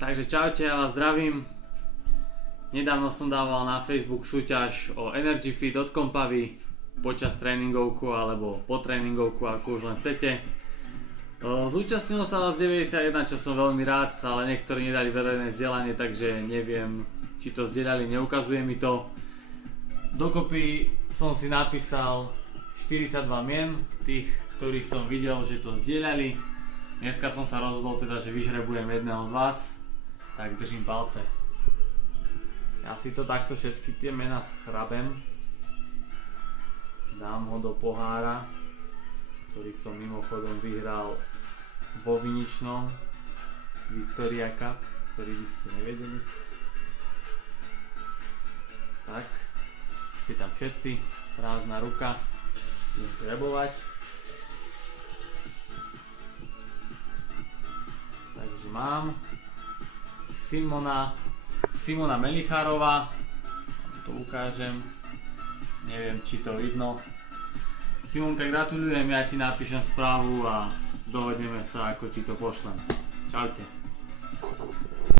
Takže čaute, ja vás zdravím. Nedávno som dával na Facebook súťaž o Energy Feed od Kompavy počas tréningovku alebo po tréningovku, ako už len chcete. Zúčastnilo sa vás 91, čo som veľmi rád, ale niektorí nedali verejné zdieľanie, takže neviem, či to zdieľali, neukazuje mi to. Dokopy som si napísal 42 mien, tých, ktorých som videl, že to zdieľali. Dneska som sa rozhodol teda, že vyžrebujem jedného z vás, tak držím palce. Ja si to takto všetky tie mená schrabem. Dám ho do pohára, ktorý som mimochodom vyhral vo Viničnom Victoria Cup, ktorý by ste nevedeli. Tak, ste tam všetci, prázdna ruka, idem žrebovať. Takže mám Simona Melichárová, to ukážem, neviem, či to vidno. Simonka, gratulujem, ja ti napíšem správu a dohodneme sa, ako ti to pošlem. Čaute.